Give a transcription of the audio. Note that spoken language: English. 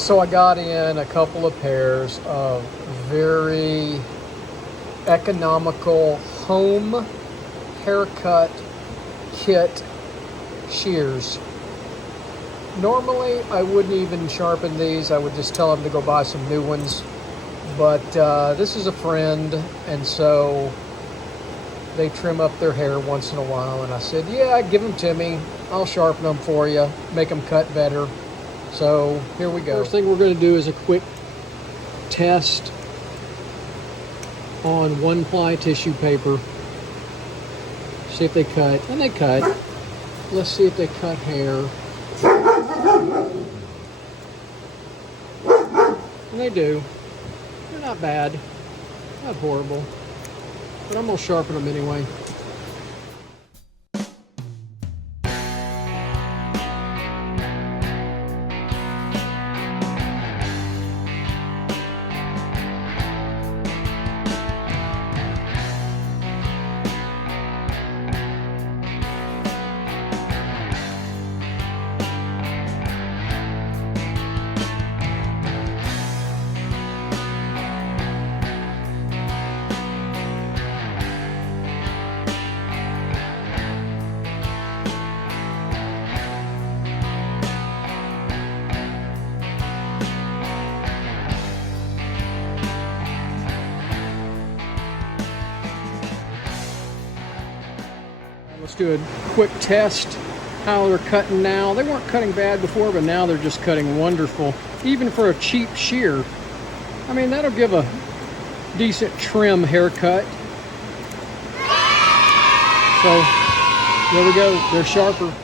So I got in a couple of pairs of very economical home haircut kit shears. Normally I wouldn't even sharpen these. I would just tell them to go buy some new ones. But this is a friend, and so they trim up their hair once in a while, and I said, yeah, give them to me. I'll sharpen them for you, make them cut better. So here we go. First thing we're going to do is a quick test on 1-ply tissue paper. See if they cut. And they cut. Let's see if they cut hair. And they do. They're not bad. Not horrible. But I'm going to sharpen them anyway. Let's do a quick test how they're cutting now. They weren't cutting bad before, but now they're just cutting wonderful. Even for a cheap shear. I mean, that'll give a decent trim haircut. So, there we go. They're sharper.